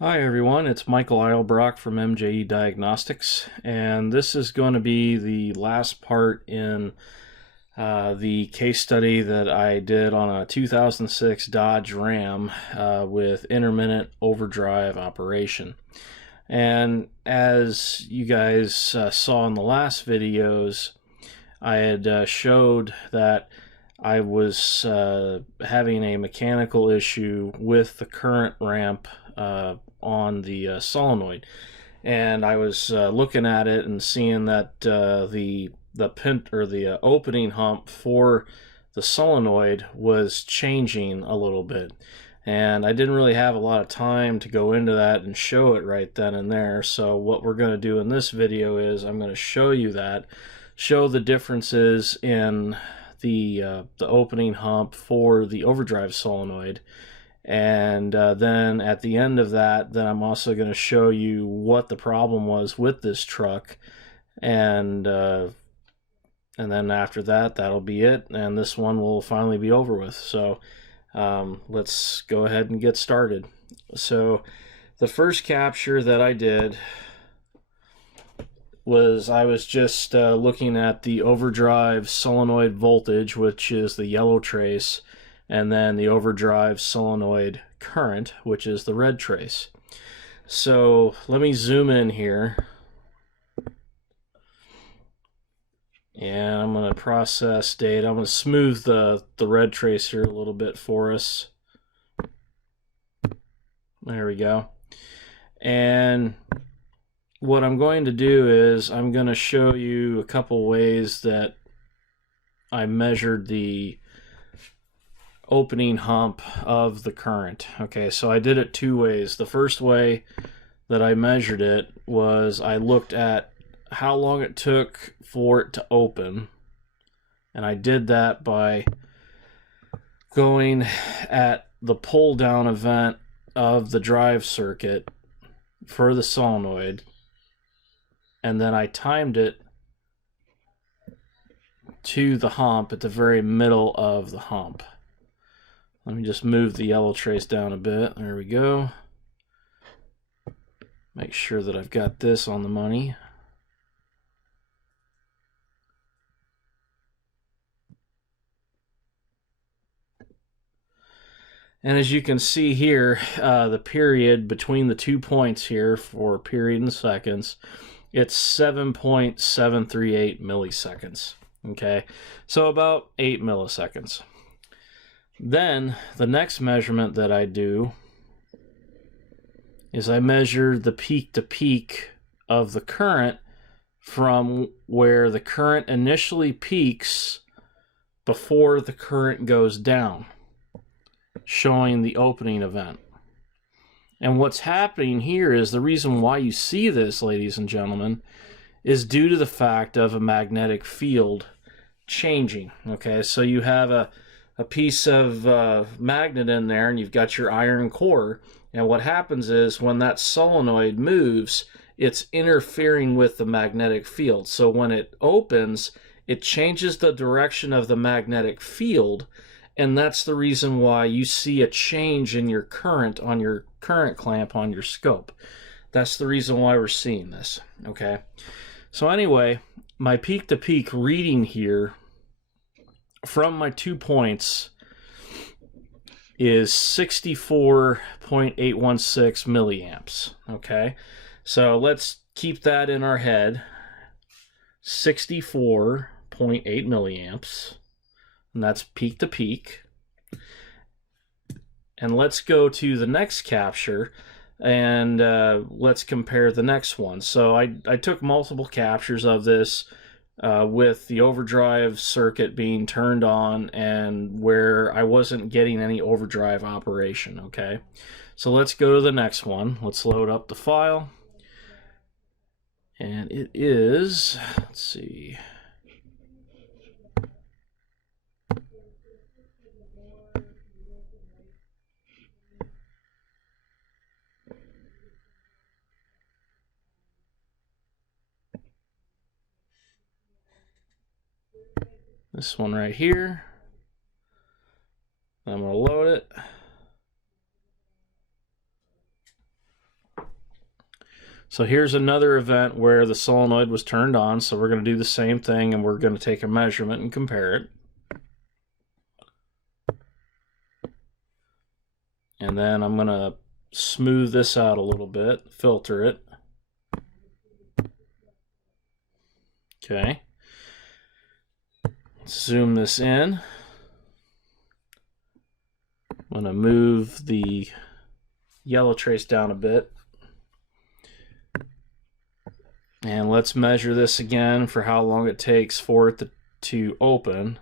Hi everyone, it's Michael Eilbrock from MJE Diagnostics, and this is going to be the last part in the case study that I did on a 2006 Dodge Ram with intermittent overdrive operation. And as you guys saw in the last videos, I had showed that I was having a mechanical issue with the current ramp on the solenoid, and I was looking at it and seeing that the opening hump for the solenoid was changing a little bit, and I didn't really have a lot of time to go into that and show it right then and there. So what we're going to do in this video is I'm going to show you that, show the differences in the opening hump for the overdrive solenoid, and then at the end of that, then I'm also going to show you what the problem was with this truck, and then after that, that'll be it, and this one will finally be over with. So let's go ahead and get started. So the first capture that I did was I was just looking at the overdrive solenoid voltage, which is the yellow trace, and then the overdrive solenoid current, which is the red trace. So let me zoom in here, and I'm going to process data. I'm going to smooth the red trace here a little bit for us. There we go. And what I'm going to do is I'm going to show you a couple ways that I measured the opening hump of the current. Okay, so I did it two ways. The first way that I measured it was I looked at how long it took for it to open, and I did that by going at the pull down event of the drive circuit for the solenoid, and then I timed it to the hump at the very middle of the hump. Let me just move the yellow trace down a bit. There we go. Make sure that I've got this on the money. And as you can see here, the period between the 2 points here for period in seconds, it's 7.738 milliseconds. Okay, so about 8 milliseconds. Then the next measurement that I do is I measure the peak to peak of the current from where the current initially peaks before the current goes down, showing the opening event. And what's happening here is the reason why you see this, ladies and gentlemen, is due to the fact of a magnetic field changing. Okay, so you have a piece of magnet in there, and you've got your iron core, and what happens is when that solenoid moves, it's interfering with the magnetic field. So when it opens, it changes the direction of the magnetic field, and that's the reason why you see a change in your current on your current clamp on your scope. That's the reason why we're seeing this. Okay, so anyway, my peak to peak reading here from my 2 points is 64.816 milliamps. Okay, so let's keep that in our head. 64.8 milliamps, and that's peak to peak. And let's go to the next capture, and let's compare the next one. So I took multiple captures of this with the overdrive circuit being turned on and where I wasn't getting any overdrive operation. Okay, so let's go to the next one. Let's load up the file, and it is, let's see, this one right here. I'm going to load it. So here's another event where the solenoid was turned on. So we're going to do the same thing, and we're going to take a measurement and compare it. And then I'm going to smooth this out a little bit, filter it. Okay. Zoom this in. I'm going to move the yellow trace down a bit. And let's measure this again for how long it takes for it to open.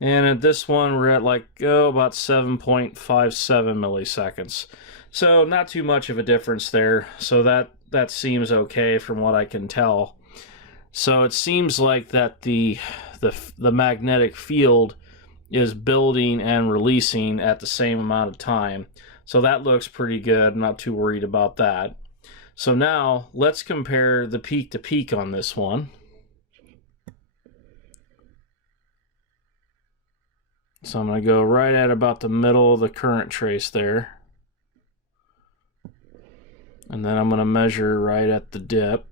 And at this one, we're at about 7.57 milliseconds. So not too much of a difference there. So that seems okay from what I can tell. So it seems like that the magnetic field is building and releasing at the same amount of time. So that looks pretty good. I'm not too worried about that. So now let's compare the peak to peak on this one. So I'm going to go right at about the middle of the current trace there. And then I'm going to measure right at the dip.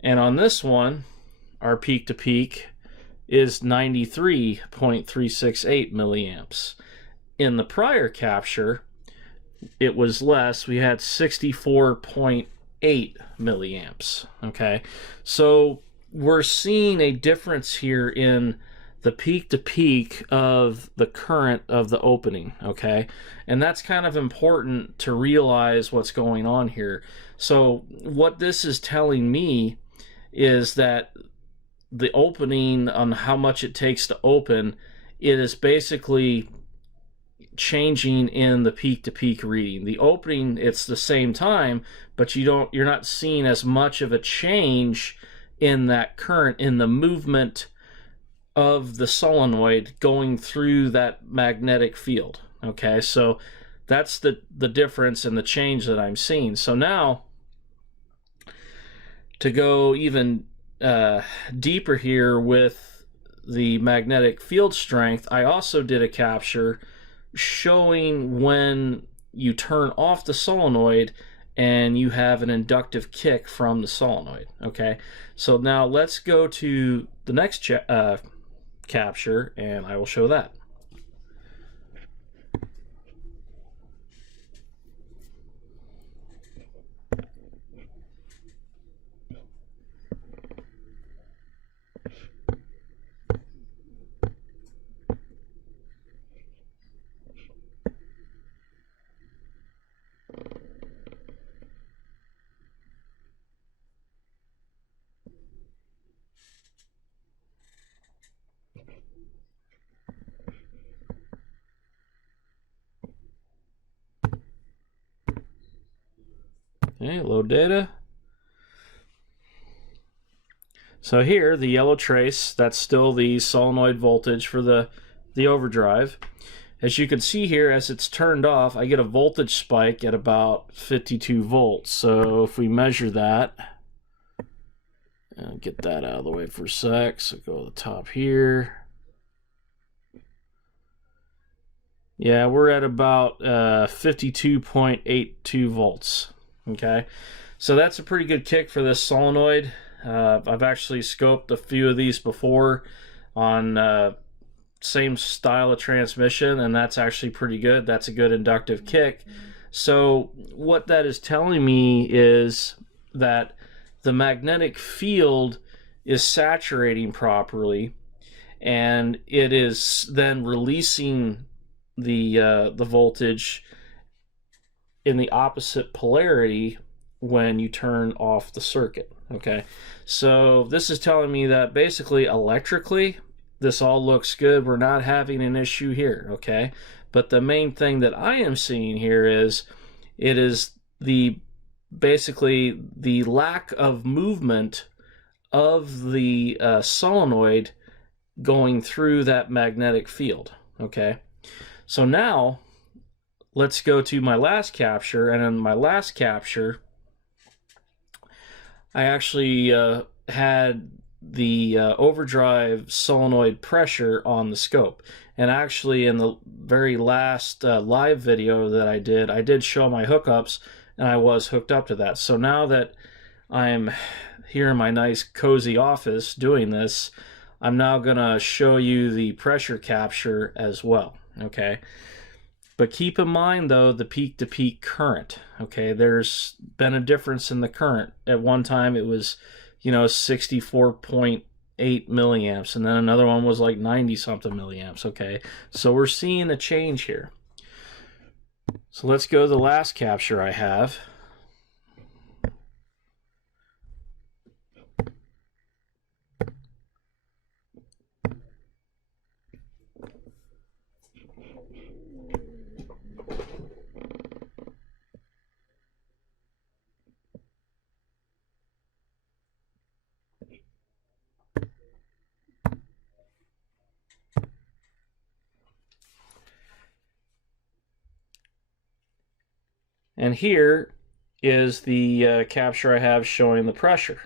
And on this one, our peak to peak is 93.368 milliamps. In the prior capture, it was less. We had 64.8 milliamps. Okay, so we're seeing a difference here in the peak to peak of the current of the opening. Okay, and that's kind of important to realize what's going on here. So what this is telling me is that the opening, on how much it takes to open, it is basically changing in the peak to peak reading. The opening, it's the same time, but you're not seeing as much of a change in that current, in the movement of the solenoid going through that magnetic field. Okay, so that's the difference in the change that I'm seeing. So now, to go even deeper here with the magnetic field strength, I also did a capture showing when you turn off the solenoid and you have an inductive kick from the solenoid. Okay, so now let's go to the next capture, and I will show that. Okay, load data. So here, the yellow trace, that's still the solenoid voltage for the overdrive. As you can see here, as it's turned off, I get a voltage spike at about 52 volts. So if we measure that, get that out of the way for a sec. So go to the top here. Yeah, we're at about 52.82 volts. Okay, so that's a pretty good kick for this solenoid. I've actually scoped a few of these before on same style of transmission, and that's actually pretty good. That's a good inductive kick. So what that is telling me is that the magnetic field is saturating properly, and it is then releasing the voltage in the opposite polarity when you turn off the circuit. Okay, so this is telling me that basically electrically this all looks good. We're not having an issue here. Okay, but the main thing that I am seeing here is it is basically the lack of movement of the solenoid going through that magnetic field. Okay, so now let's go to my last capture, and in my last capture, I actually had the overdrive solenoid pressure on the scope. And actually, in the very last live video that I did show my hookups, and I was hooked up to that. So now that I'm here in my nice cozy office doing this, I'm now going to show you the pressure capture as well, okay? But keep in mind, though, the peak-to-peak current, okay? There's been a difference in the current. At one time, it was, 64.8 milliamps, and then another one was like 90-something milliamps, okay? So we're seeing a change here. So let's go to the last capture I have. And here is the capture I have showing the pressure.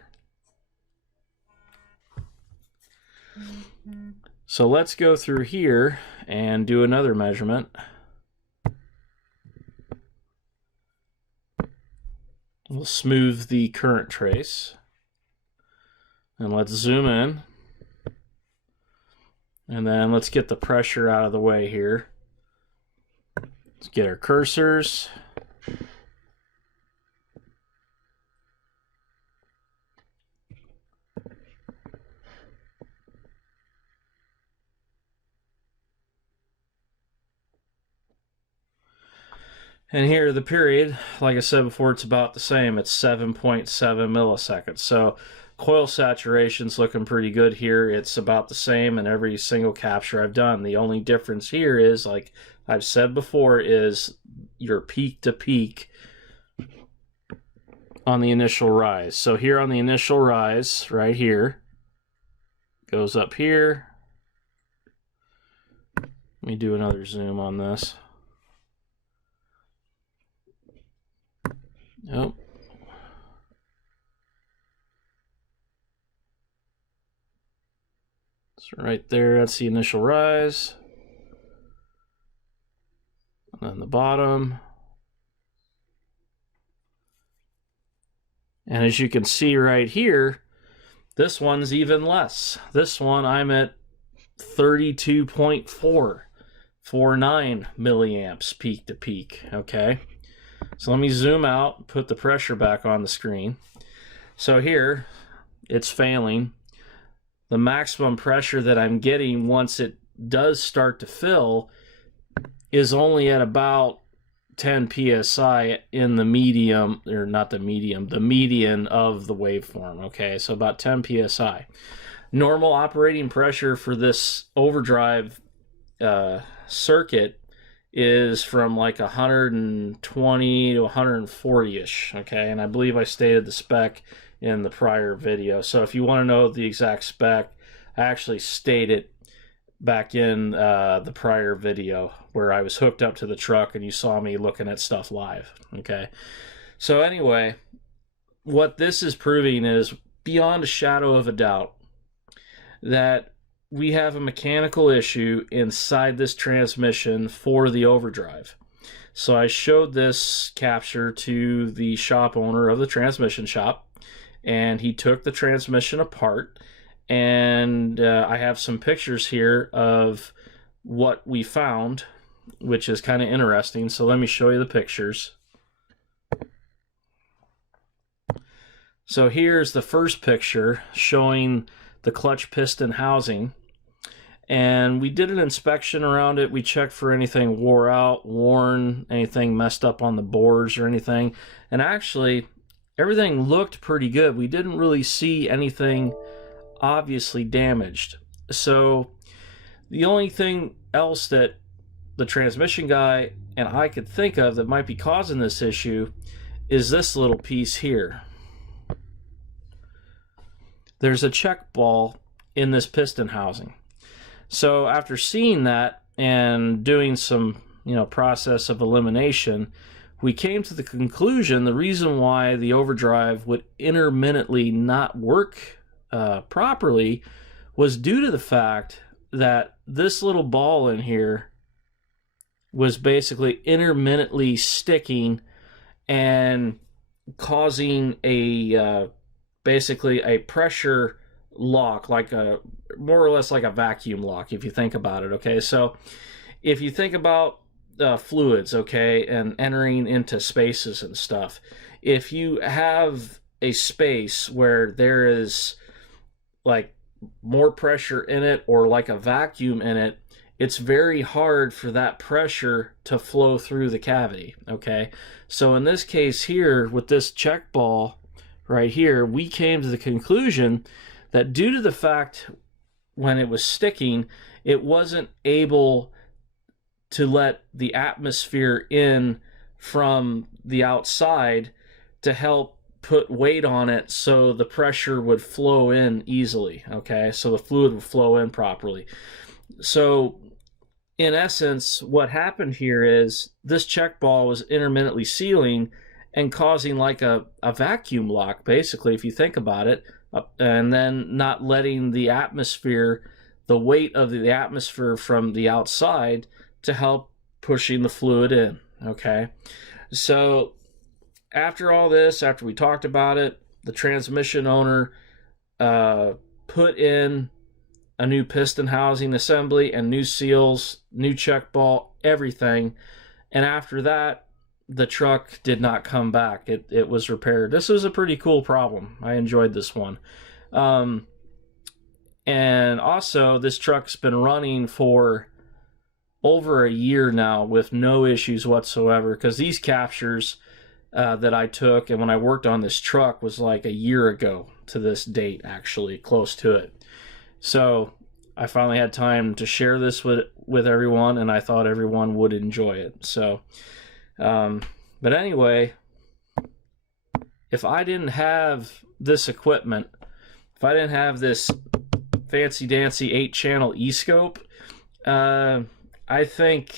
So let's go through here and do another measurement. We'll smooth the current trace. And let's zoom in. And then let's get the pressure out of the way here. Let's get our cursors. And here, the period, like I said before, it's about the same. It's 7.7 milliseconds. So coil saturation's looking pretty good here. It's about the same in every single capture I've done. The only difference here is, like I've said before, is your peak to peak on the initial rise. So here on the initial rise, right here, goes up here. Let me do another zoom on this. Nope. So right there, that's the initial rise. And then the bottom. And as you can see right here, this one's even less. This one, I'm at 32.449 milliamps peak to peak, okay? So let me zoom out, put the pressure back on the screen. So here, it's failing. The maximum pressure that I'm getting once it does start to fill is only at about 10 psi in the medium, or not the medium, the median of the waveform, okay? So about 10 psi. Normal operating pressure for this overdrive circuit is from like 120 to 140-ish, okay? And I believe I stated the spec in the prior video. So if you want to know the exact spec, I actually stated back in the prior video where I was hooked up to the truck and you saw me looking at stuff live, okay? So anyway, what this is proving is beyond a shadow of a doubt that we have a mechanical issue inside this transmission for the overdrive. So I showed this capture to the shop owner of the transmission shop, and he took the transmission apart, and I have some pictures here of what we found, which is kind of interesting. So let me show you the pictures. So here's the first picture showing the clutch piston housing. And we did an inspection around it. We checked for anything wore out, worn, anything messed up on the bores or anything. And actually, everything looked pretty good. We didn't really see anything obviously damaged. So the only thing else that the transmission guy and I could think of that might be causing this issue is this little piece here. There's a check ball in this piston housing. So after seeing that and doing some process of elimination, we came to the conclusion the reason why the overdrive would intermittently not work properly was due to the fact that this little ball in here was basically intermittently sticking and causing a basically a pressure lock, like a more or less like a vacuum lock, if you think about it. Okay, so if you think about fluids, okay, and entering into spaces and stuff, if you have a space where there is like more pressure in it or like a vacuum in it, it's very hard for that pressure to flow through the cavity. Okay, so in this case here with this check ball right here, we came to the conclusion that due to the fact when it was sticking, it wasn't able to let the atmosphere in from the outside to help put weight on it so the pressure would flow in easily. Okay, so the fluid would flow in properly. So in essence, what happened here is this check ball was intermittently sealing and causing like a vacuum lock, basically, if you think about it, and then not letting the atmosphere, the weight of the atmosphere from the outside to help pushing the fluid in. Okay, so after all this, after we talked about it, the transmission owner put in a new piston housing assembly and new seals, new check ball, everything. And after that, the truck did not come back. It was repaired. This was a pretty cool problem. I enjoyed this one. And also, this truck's been running for over a year now with no issues whatsoever, because these captures that I took and when I worked on this truck was like a year ago to this date, actually, close to it. So I finally had time to share this with everyone, and I thought everyone would enjoy it. So, but anyway, if I didn't have this equipment, if I didn't have this fancy dancy 8-channel e-scope, I think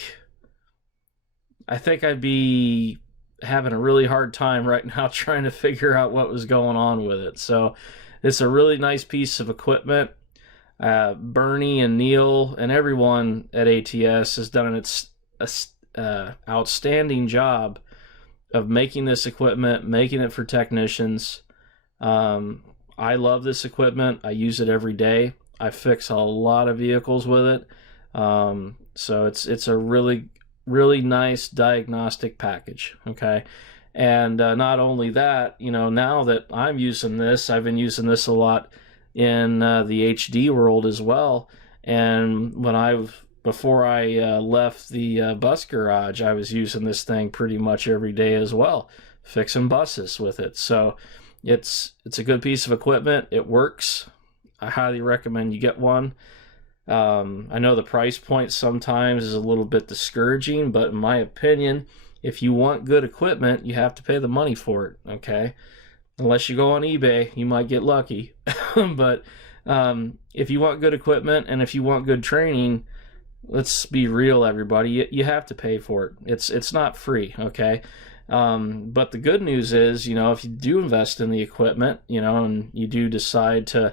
I'd be having a really hard time right now trying to figure out what was going on with it. So it's a really nice piece of equipment. Bernie and Neil and everyone at ATS has done an outstanding job of making this equipment, making it for technicians. I love this equipment. I use it every day. I fix a lot of vehicles with it. So it's a really, really nice diagnostic package. Okay. And not only that, now that I'm using this, I've been using this a lot in the HD world as well. And before I left the bus garage, I was using this thing pretty much every day as well, fixing buses with it. So it's a good piece of equipment. It works. I highly recommend you get one. I know the price point sometimes is a little bit discouraging, but in my opinion, if you want good equipment, you have to pay the money for it. Okay. Unless you go on eBay, you might get lucky. But if you want good equipment and if you want good training, let's be real, everybody. You have to pay for it. It's not free, okay? But the good news is, if you do invest in the equipment, and you do decide to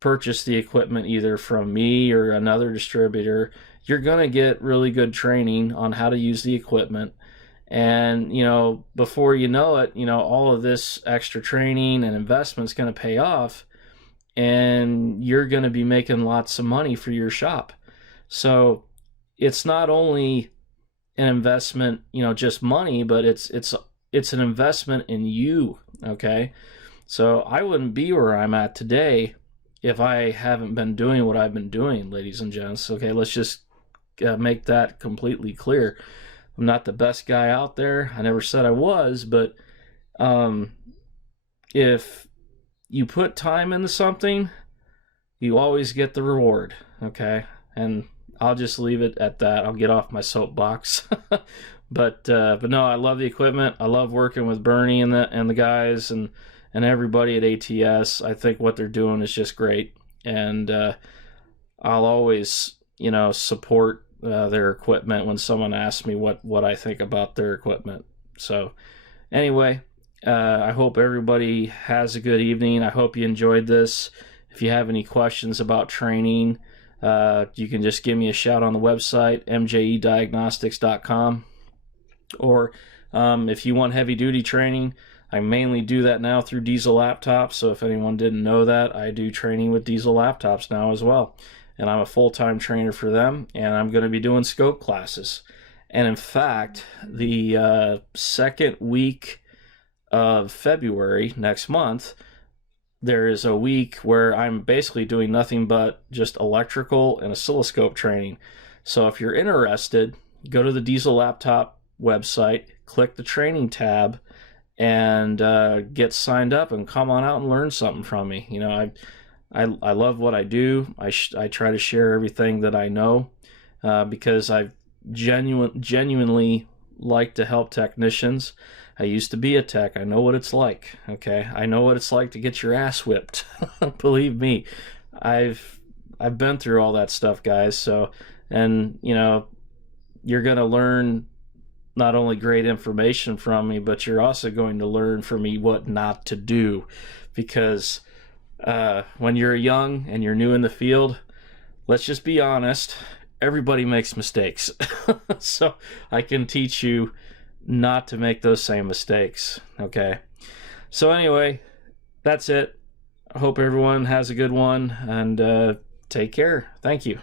purchase the equipment either from me or another distributor, you're going to get really good training on how to use the equipment. And, before you know it, all of this extra training and investment is going to pay off, and you're going to be making lots of money for your shop. So it's not only an investment, just money, but it's an investment in you. Okay. So I wouldn't be where I'm at today if I haven't been doing what I've been doing, ladies and gents. Okay. Let's just make that completely clear. I'm not the best guy out there. I never said I was, but if you put time into something, you always get the reward. Okay. And I'll just leave it at that. I'll get off my soapbox. But no, I love the equipment. I love working with Bernie and the guys and everybody at ATS. I think what they're doing is just great. And I'll always, support their equipment when someone asks me what I think about their equipment. So anyway, I hope everybody has a good evening. I hope you enjoyed this. If you have any questions about training, you can just give me a shout on the website, mjediagnostics.com. Or if you want heavy duty training, I mainly do that now through Diesel Laptops. So if anyone didn't know that, I do training with Diesel Laptops now as well. And I'm a full-time trainer for them, and I'm going to be doing scope classes. And in fact, the second week of February next month, there is a week where I'm basically doing nothing but just electrical and oscilloscope training. So if you're interested, go to the Diesel Laptop website, click the training tab, and get signed up and come on out and learn something from me. You know, I love what I do. I try to share everything that I know because I genuinely like to help technicians. I used to be a tech. I know what it's like. Okay, I know what it's like to get your ass whipped. Believe me, I've been through all that stuff, guys. So, and you know, you're gonna learn not only great information from me, but you're also going to learn from me what not to do, because when you're young and you're new in the field, let's just be honest, everybody makes mistakes. So I can teach you not to make those same mistakes. Okay, so anyway, that's it. I hope everyone has a good one, and take care. Thank you.